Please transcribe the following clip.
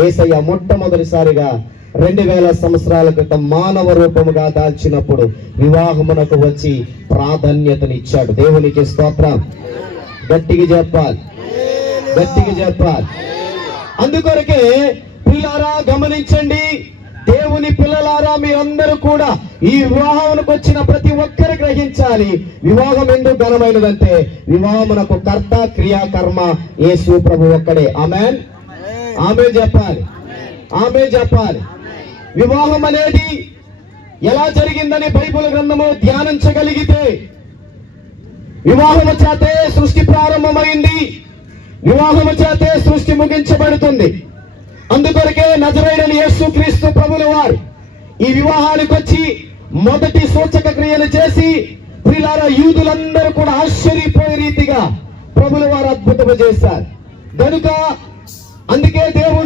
యేసయ్య మొట్టమొదటిసారిగా 2000 సంవత్సరాల క్రితం మానవ రూపముగా దాల్చినప్పుడు వివాహమునకు వచ్చి ప్రాధాన్యతనిచ్చాడు. దేవునికి స్తోత్రం. గట్టిగా చెప్పాలి, గట్టిగా చెప్పాలి. అందుకొరకే పిల్లారా గమనించండి, దేవుని పిల్లలారా, మీరందరూ కూడా ఈ వివాహానికి వచ్చిన ప్రతి ఒక్కరు గ్రహించాలి, వివాహం ఎందుకు ఘనమైనదంటే వివాహమునకు కర్త క్రియాకర్మ యేసు ప్రభు ఒక్కడే. ఆమేన్, ఆమేన్ చెప్పాలి, ఆమేన్ చెప్పాలి. వివాహం అనేది ఎలా జరిగిందని బైబిల్ గ్రంథము ధ్యానించగలిగితే, వివాహము చేతే సృష్టి ప్రారంభమైంది, వివాహము చేతే సృష్టి ముగించబడుతుంది. అందుకొరకే నజరేయుడైన యేసుక్రీస్తు ప్రభుల వారు ఈ వివాహానికి వచ్చి మొదటి సూచక క్రియలు చేసి ప్రియులారా యూదులందరూ కూడా ఆశ్చర్యపోయే రీతిగా ప్రభుల వారు అద్భుతము చేశారు. కనుక అందుకే దేవుడు